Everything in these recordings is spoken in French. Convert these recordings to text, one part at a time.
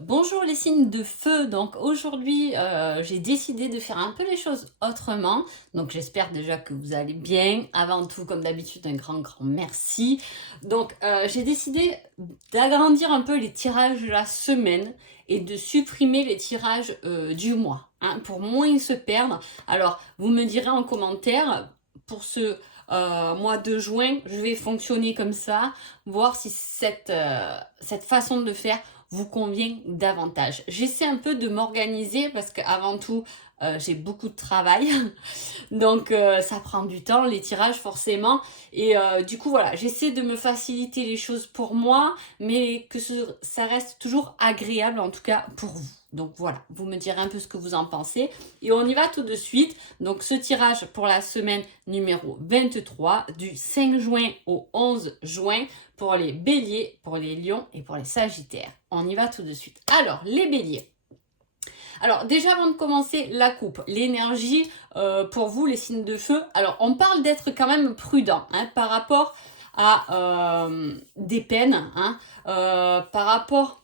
Bonjour les signes de feu. Donc aujourd'hui, j'ai décidé de faire un peu les choses autrement. Donc j'espère déjà que vous allez bien. Avant tout, comme d'habitude, un grand merci. Donc j'ai décidé d'agrandir un peu les tirages de la semaine et de supprimer les tirages du mois, hein, pour moins se perdre. Alors vous me direz en commentaire pour ce mois de juin, je vais fonctionner comme ça, voir si cette façon de faire vous convient davantage. J'essaie un peu de m'organiser parce qu'avant tout, j'ai beaucoup de travail. Donc ça prend du temps, les tirages forcément. Et du coup, voilà, j'essaie de me faciliter les choses pour moi, mais que ça reste toujours agréable, en tout cas pour vous. Donc voilà, vous me direz un peu ce que vous en pensez. Et on y va tout de suite. Donc ce tirage pour la semaine numéro 23, du 5 juin au 11 juin, pour les béliers, pour les lions et pour les sagittaires. On y va tout de suite. Alors, les béliers. Alors déjà avant de commencer la coupe, l'énergie pour vous, les signes de feu. Alors on parle d'être quand même prudent, hein, par rapport à des peines, hein, par rapport...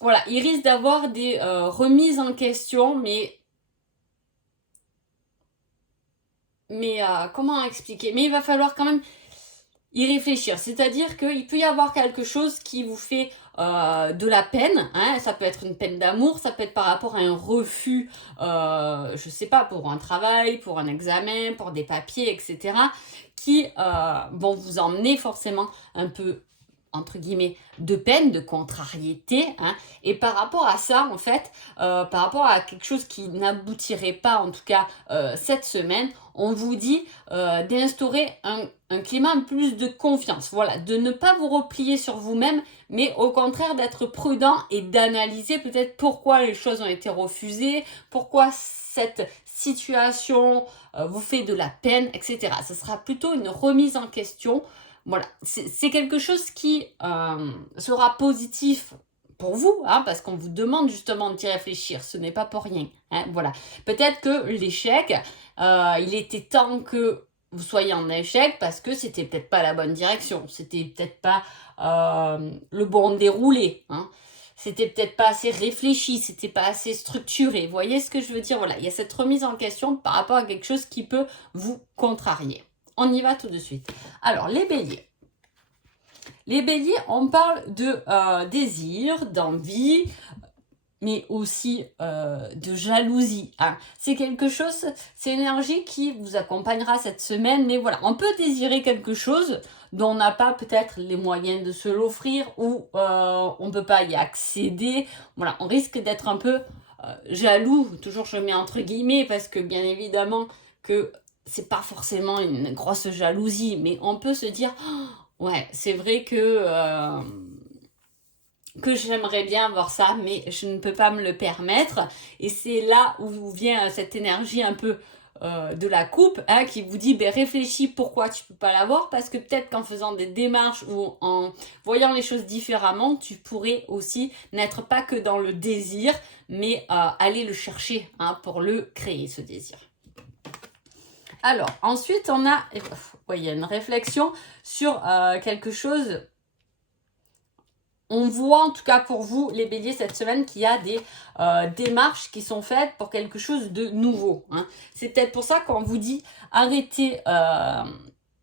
Voilà, il risque d'avoir des remises en question, mais comment expliquer? Mais il va falloir quand même y réfléchir. C'est-à-dire qu'il peut y avoir quelque chose qui vous fait de la peine, hein. Ça peut être une peine d'amour, ça peut être par rapport à un refus, je sais pas, pour un travail, pour un examen, pour des papiers, etc., qui vont vous emmener forcément un peu, entre guillemets, de peine, de contrariété, hein. Et par rapport à ça, en fait, par rapport à quelque chose qui n'aboutirait pas, en tout cas cette semaine, on vous dit d'instaurer un climat plus de confiance. Voilà, de ne pas vous replier sur vous-même, mais au contraire d'être prudent et d'analyser peut-être pourquoi les choses ont été refusées, pourquoi cette situation vous fait de la peine, etc. Ce sera plutôt une remise en question. Voilà, c'est quelque chose qui sera positif pour vous, hein, parce qu'on vous demande justement d'y réfléchir, ce n'est pas pour rien, hein, voilà. Peut-être que l'échec, il était temps que vous soyez en échec parce que c'était peut-être pas la bonne direction, c'était peut-être pas le bon déroulé, hein. C'était peut-être pas assez réfléchi, c'était pas assez structuré. Vous voyez ce que je veux dire? Voilà, il y a cette remise en question par rapport à quelque chose qui peut vous contrarier. On y va tout de suite. Alors, les béliers. Les béliers, on parle de désir, d'envie, mais aussi de jalousie, hein. C'est quelque chose, c'est une énergie qui vous accompagnera cette semaine, mais voilà, on peut désirer quelque chose dont on n'a pas peut-être les moyens de se l'offrir ou on ne peut pas y accéder. Voilà, on risque d'être un peu jaloux, toujours je mets entre guillemets, parce que bien évidemment que c'est pas forcément une grosse jalousie, mais on peut se dire, oh, ouais, c'est vrai que j'aimerais bien avoir ça, mais je ne peux pas me le permettre. Et c'est là où vient cette énergie un peu de la coupe, hein, qui vous dit, ben, réfléchis pourquoi tu peux pas l'avoir, parce que peut-être qu'en faisant des démarches ou en voyant les choses différemment, tu pourrais aussi n'être pas que dans le désir, mais aller le chercher, hein, pour le créer, ce désir. Alors, ensuite, on a, il y a une réflexion sur quelque chose. On voit en tout cas pour vous, les béliers, cette semaine, qu'il y a des démarches qui sont faites pour quelque chose de nouveau, hein. C'est peut-être pour ça qu'on vous dit arrêtez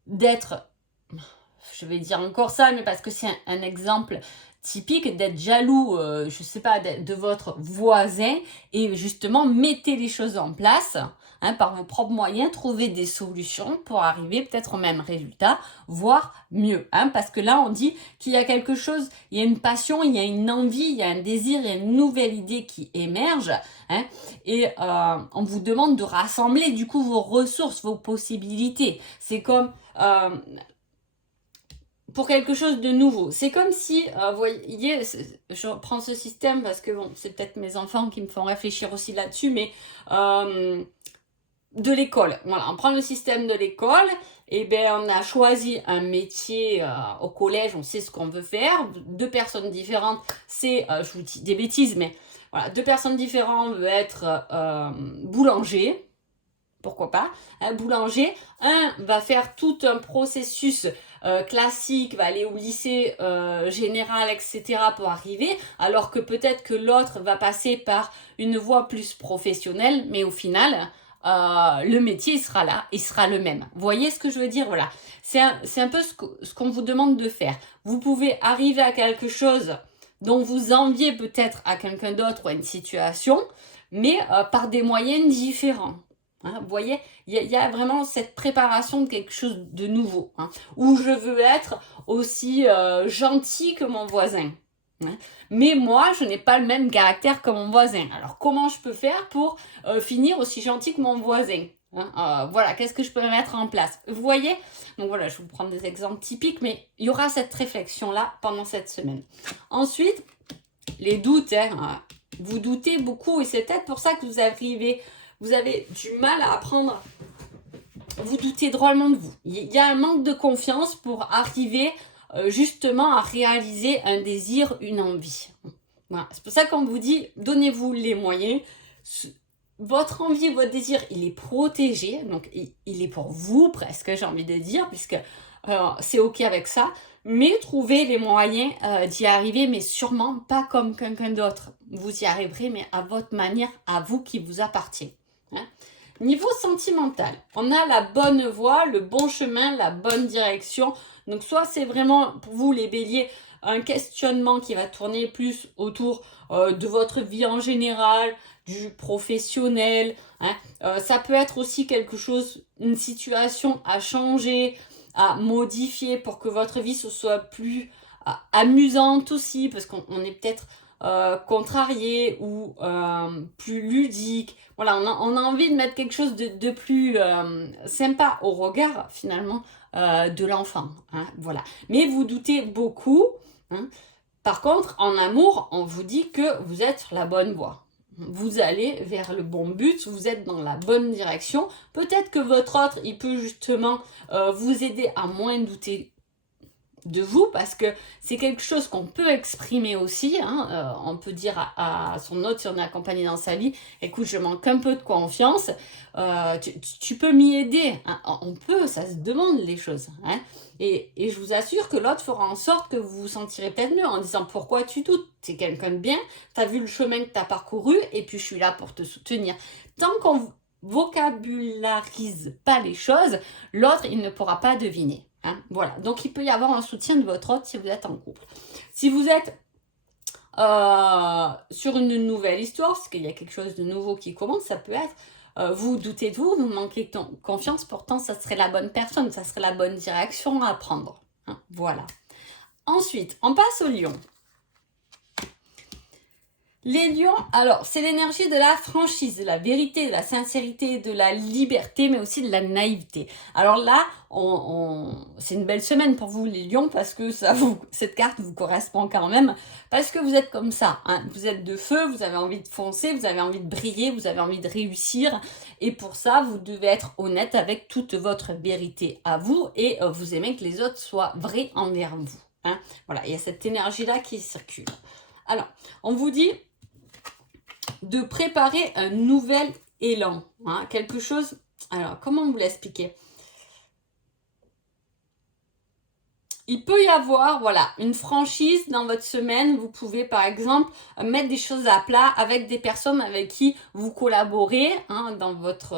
d'être, je vais dire encore ça, mais parce que c'est un exemple typique, d'être jaloux, je sais pas, de votre voisin, et justement mettez les choses en place, hein, par vos propres moyens, trouvez des solutions pour arriver peut-être au même résultat, voire mieux, hein, parce que là on dit qu'il y a quelque chose, il y a une passion, il y a une envie, il y a un désir, il y a une nouvelle idée qui émerge, hein, et on vous demande de rassembler du coup vos ressources, vos possibilités. C'est comme pour quelque chose de nouveau. C'est comme si, vous voyez, je prends ce système parce que bon, c'est peut-être mes enfants qui me font réfléchir aussi là-dessus, mais de l'école. Voilà, on prend le système de l'école, et ben on a choisi un métier au collège, on sait ce qu'on veut faire. Deux personnes différentes, c'est, je vous dis des bêtises, mais voilà, deux personnes différentes veulent être boulanger. pourquoi pas, un boulanger, un va faire tout un processus classique, va aller au lycée général, etc. pour arriver, alors que peut-être que l'autre va passer par une voie plus professionnelle, mais au final, le métier il sera là, il sera le même. Vous voyez ce que je veux dire? Voilà, c'est un peu ce qu'on vous demande de faire. Vous pouvez arriver à quelque chose dont vous enviez peut-être à quelqu'un d'autre ou à une situation, mais par des moyens différents. Hein, vous voyez, il y a vraiment cette préparation de quelque chose de nouveau, hein, où je veux être aussi gentil que mon voisin. Hein. Mais moi, je n'ai pas le même caractère que mon voisin. Alors, comment je peux faire pour finir aussi gentil que mon voisin? Hein, voilà, qu'est-ce que je peux mettre en place? Vous voyez? Donc voilà, je vais vous prendre des exemples typiques, mais il y aura cette réflexion-là pendant cette semaine. Ensuite, les doutes, hein, vous doutez beaucoup et c'est peut-être pour ça que vous avez du mal à apprendre. Vous doutez drôlement de vous. Il y a un manque de confiance pour arriver justement à réaliser un désir, une envie. Voilà. C'est pour ça qu'on vous dit, donnez-vous les moyens. Votre envie, votre désir, il est protégé. Donc, il est pour vous presque, j'ai envie de dire, puisque c'est OK avec ça. Mais trouvez les moyens d'y arriver, mais sûrement pas comme quelqu'un d'autre. Vous y arriverez, mais à votre manière, à vous qui vous appartient. Hein. Niveau sentimental, on a la bonne voie, le bon chemin, la bonne direction. Donc soit c'est vraiment pour vous les béliers un questionnement qui va tourner plus autour de votre vie en général, du professionnel. Hein. Ça peut être aussi quelque chose, une situation à changer, à modifier pour que votre vie ce soit plus amusante aussi, parce qu'on est peut-être contrarié ou plus ludique. Voilà, on a envie de mettre quelque chose de plus sympa au regard finalement de l'enfant. Hein, voilà. Mais vous doutez beaucoup. Hein. Par contre, en amour, on vous dit que vous êtes sur la bonne voie. Vous allez vers le bon but, vous êtes dans la bonne direction. Peut-être que votre autre, il peut justement vous aider à moins douter de vous, parce que c'est quelque chose qu'on peut exprimer aussi. Hein. On peut dire à son autre, si on est accompagné dans sa vie, écoute, je manque un peu de confiance, tu peux m'y aider. Hein. On peut, ça se demande les choses. Hein. Et je vous assure que l'autre fera en sorte que vous vous sentirez peut-être mieux en disant pourquoi tu doutes. C'est quelqu'un de bien, tu as vu le chemin que tu as parcouru et puis je suis là pour te soutenir. Tant qu'on vocabularise pas les choses, l'autre, il ne pourra pas deviner. Hein, voilà, donc il peut y avoir un soutien de votre autre si vous êtes en couple. Si vous êtes sur une nouvelle histoire, parce qu'il y a quelque chose de nouveau qui commence, ça peut être vous doutez de vous, vous manquez de confiance, pourtant ça serait la bonne personne, ça serait la bonne direction à prendre. Hein, voilà. Ensuite, on passe aux lions. Les lions, alors, c'est l'énergie de la franchise, de la vérité, de la sincérité, de la liberté, mais aussi de la naïveté. Alors là, c'est une belle semaine pour vous, les lions, parce que cette carte vous correspond quand même, parce que vous êtes comme ça. Hein. Vous êtes de feu, vous avez envie de foncer, vous avez envie de briller, vous avez envie de réussir. Et pour ça, vous devez être honnête avec toute votre vérité à vous et vous aimez que les autres soient vrais envers vous. Hein. Voilà, il y a cette énergie-là qui circule. Alors, on vous dit de préparer un nouvel élan. Hein, quelque chose... Alors, comment vous l'expliquer? Il peut y avoir, voilà, une franchise dans votre semaine. Vous pouvez, par exemple, mettre des choses à plat avec des personnes avec qui vous collaborez, hein, dans votre,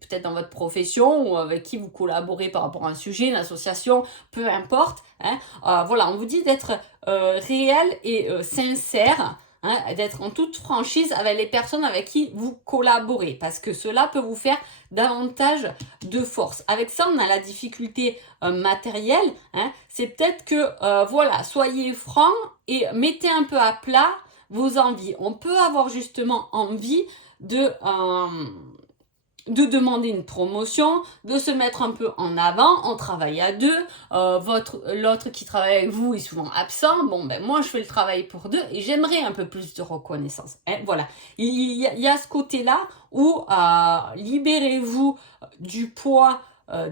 peut-être dans votre profession ou avec qui vous collaborez par rapport à un sujet, une association, peu importe. Hein. Voilà, on vous dit d'être réel et sincère. Hein, d'être en toute franchise avec les personnes avec qui vous collaborez, parce que cela peut vous faire davantage de force. Avec ça, on a la difficulté matérielle. Hein, c'est peut-être que, voilà, soyez francs et mettez un peu à plat vos envies. On peut avoir justement envie de demander une promotion, de se mettre un peu en avant, on travaille à deux, l'autre qui travaille avec vous est souvent absent, bon ben moi je fais le travail pour deux et j'aimerais un peu plus de reconnaissance. Hein, voilà, il y a ce côté-là où libérez-vous du poids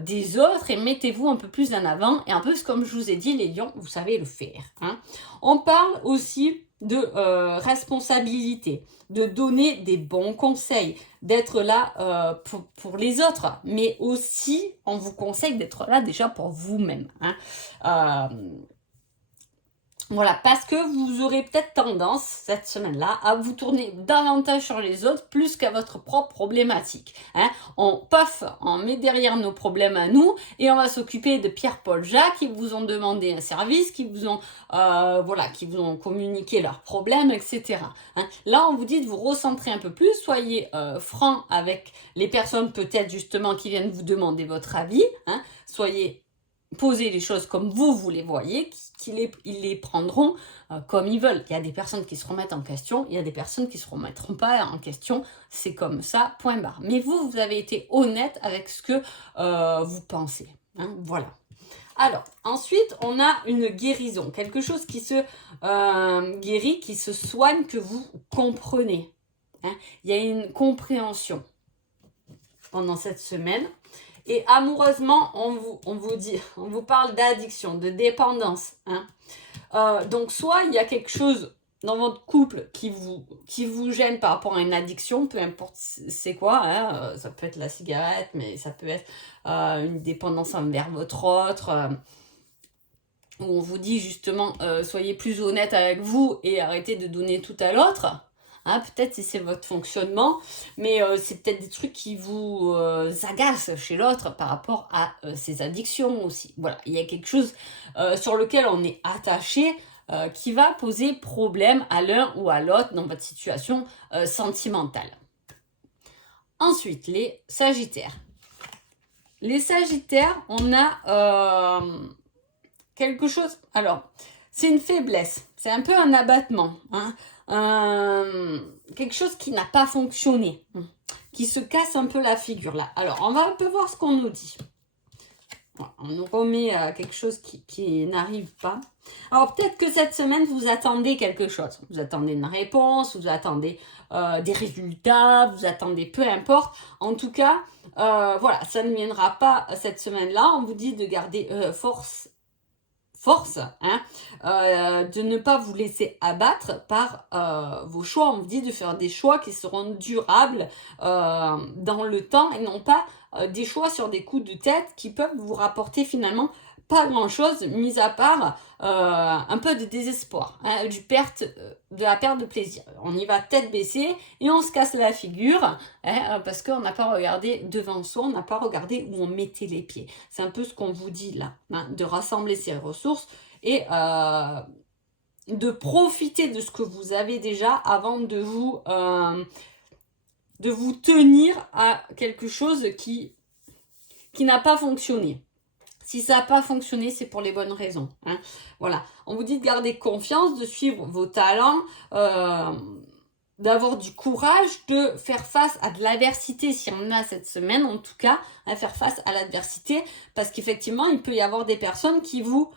des autres et mettez-vous un peu plus en avant et un peu comme je vous ai dit, les lions, vous savez le faire. Hein. On parle aussi de responsabilité, de donner des bons conseils, d'être là pour les autres, mais aussi on vous conseille d'être là déjà pour vous-même. Hein. Voilà, parce que vous aurez peut-être tendance, cette semaine-là, à vous tourner davantage sur les autres plus qu'à votre propre problématique. Hein. On met derrière nos problèmes à nous et on va s'occuper de Pierre, Paul, Jacques qui vous ont demandé un service, qui vous ont communiqué leurs problèmes, etc. Hein. Là, on vous dit de vous recentrer un peu plus, soyez franc avec les personnes peut-être justement qui viennent vous demander votre avis. Hein. Posez les choses comme vous les voyez, ils les prendront comme ils veulent. Il y a des personnes qui se remettent en question, il y a des personnes qui ne se remettront pas en question, c'est comme ça, point barre. Mais vous avez été honnête avec ce que vous pensez. Hein, voilà. Alors, ensuite, on a une guérison, quelque chose qui se guérit, qui se soigne, que vous comprenez. Hein. Il y a une compréhension pendant cette semaine. Et amoureusement, on vous parle d'addiction, de dépendance. Hein. Donc, soit il y a quelque chose dans votre couple qui vous gêne par rapport à une addiction, peu importe c'est quoi. Hein. Ça peut être la cigarette, mais ça peut être une dépendance envers votre autre. Où on vous dit justement, soyez plus honnête avec vous et arrêtez de donner tout à l'autre. Hein, peut-être si c'est votre fonctionnement, mais c'est peut-être des trucs qui vous agacent chez l'autre par rapport à ses addictions aussi. Voilà, il y a quelque chose sur lequel on est attaché qui va poser problème à l'un ou à l'autre dans votre situation sentimentale. Ensuite, les Sagittaires. Les Sagittaires, on a quelque chose... Alors, c'est une faiblesse, c'est un peu un abattement. Hein. Quelque chose qui n'a pas fonctionné, qui se casse un peu la figure là. Alors, on va un peu voir ce qu'on nous dit. Voilà, on nous remet quelque chose qui n'arrive pas. Alors, peut-être que cette semaine, vous attendez quelque chose. Vous attendez une réponse, vous attendez des résultats, vous attendez peu importe. En tout cas, voilà, ça ne viendra pas cette semaine-là. On vous dit de garder force, hein, de ne pas vous laisser abattre par vos choix. On vous dit de faire des choix qui seront durables dans le temps et non pas des choix sur des coups de tête qui peuvent vous rapporter finalement pas grand chose, mis à part un peu de désespoir, hein, de la perte de plaisir. On y va tête baissée et on se casse la figure hein, parce qu'on n'a pas regardé devant soi, on n'a pas regardé où on mettait les pieds. C'est un peu ce qu'on vous dit là, hein, de rassembler ses ressources et de profiter de ce que vous avez déjà avant de vous tenir à quelque chose qui n'a pas fonctionné. Si ça n'a pas fonctionné, c'est pour les bonnes raisons. Hein. Voilà. On vous dit de garder confiance, de suivre vos talents, d'avoir du courage, de faire face à de l'adversité, si on a cette semaine, en tout cas, à faire face à l'adversité, parce qu'effectivement, il peut y avoir des personnes qui vous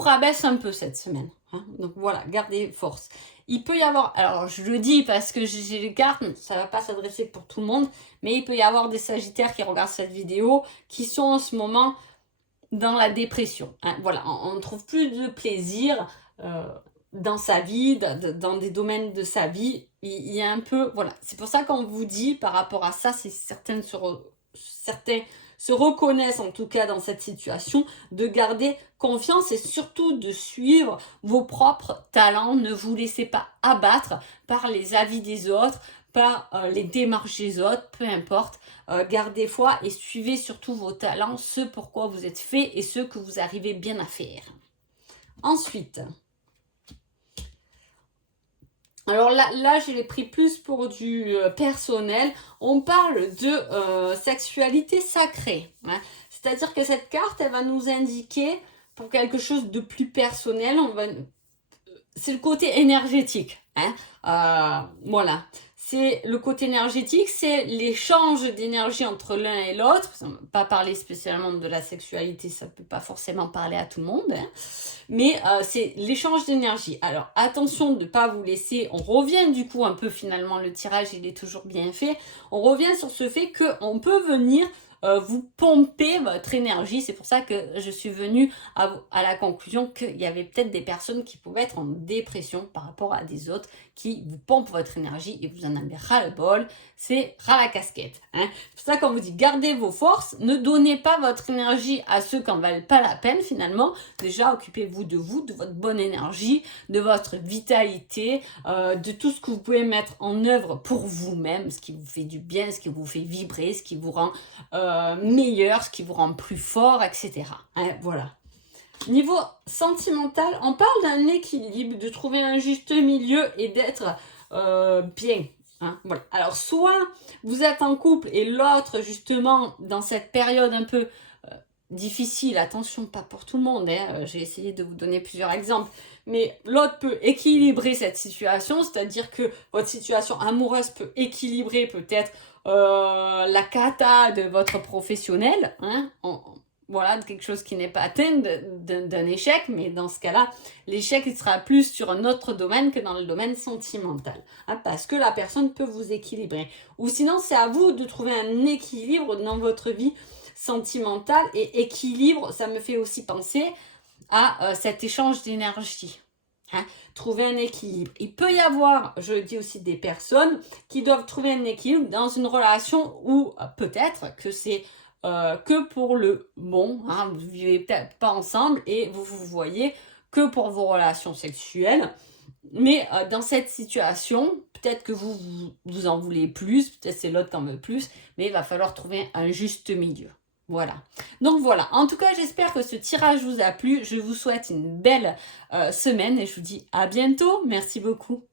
rabaissent un peu cette semaine. Hein. Donc voilà, gardez force. Il peut y avoir, alors je le dis parce que j'ai les cartes, ça ne va pas s'adresser pour tout le monde, mais il peut y avoir des Sagittaires qui regardent cette vidéo, qui sont en ce moment dans la dépression. Hein. Voilà, on ne trouve plus de plaisir dans sa vie, dans des domaines de sa vie. Il y a un peu, voilà, c'est pour ça qu'on vous dit par rapport à ça, c'est certains se reconnaissent en tout cas dans cette situation, de garder confiance et surtout de suivre vos propres talents. Ne vous laissez pas abattre par les avis des autres, par les démarches des autres, peu importe. Gardez foi et suivez surtout vos talents, ce pourquoi vous êtes fait et ce que vous arrivez bien à faire. Ensuite, alors là, je l'ai pris plus pour du personnel. On parle de sexualité sacrée. Hein. C'est-à-dire que cette carte, elle va nous indiquer pour quelque chose de plus personnel. C'est le côté énergétique. Hein. Voilà. C'est le côté énergétique, c'est l'échange d'énergie entre l'un et l'autre. On ne va pas parler spécialement de la sexualité, ça ne peut pas forcément parler à tout le monde. Hein. Mais c'est l'échange d'énergie. Alors attention de ne pas vous laisser, on revient du coup un peu finalement, le tirage il est toujours bien fait. On revient sur ce fait qu'on peut venir vous pompez votre énergie. C'est pour ça que je suis venue à la conclusion qu'il y avait peut-être des personnes qui pouvaient être en dépression par rapport à des autres qui vous pompent votre énergie et vous en avez ras-le-bol, c'est ras la casquette. Hein. C'est pour ça qu'on vous dit gardez vos forces, ne donnez pas votre énergie à ceux qui n'en valent pas la peine finalement. Déjà, occupez-vous, de votre bonne énergie, de votre vitalité, de tout ce que vous pouvez mettre en œuvre pour vous-même, ce qui vous fait du bien, ce qui vous fait vibrer, ce qui vous rend meilleur, ce qui vous rend plus fort, etc. Hein, voilà. Niveau sentimental, on parle d'un équilibre, de trouver un juste milieu et d'être bien. Hein, voilà. Alors, soit vous êtes en couple et l'autre, justement, dans cette période un peu difficile, attention, pas pour tout le monde, hein, j'ai essayé de vous donner plusieurs exemples, mais l'autre peut équilibrer cette situation, c'est-à-dire que votre situation amoureuse peut équilibrer peut-être la cata de votre professionnel, hein, voilà, quelque chose qui n'est pas atteint d'un échec, mais dans ce cas-là, l'échec il sera plus sur un autre domaine que dans le domaine sentimental, hein, parce que la personne peut vous équilibrer. Ou sinon, c'est à vous de trouver un équilibre dans votre vie sentimentale, et équilibre, ça me fait aussi penser à cet échange d'énergie. Hein, trouver un équilibre. Il peut y avoir, je dis aussi, des personnes qui doivent trouver un équilibre dans une relation où peut-être que c'est que pour le bon, hein, vous ne vivez peut-être pas ensemble et vous vous voyez que pour vos relations sexuelles. Mais dans cette situation, peut-être que vous en voulez plus, peut-être c'est l'autre qui en veut plus, mais il va falloir trouver un juste milieu. Voilà. Donc voilà. En tout cas, j'espère que ce tirage vous a plu. Je vous souhaite une belle semaine et je vous dis à bientôt. Merci beaucoup.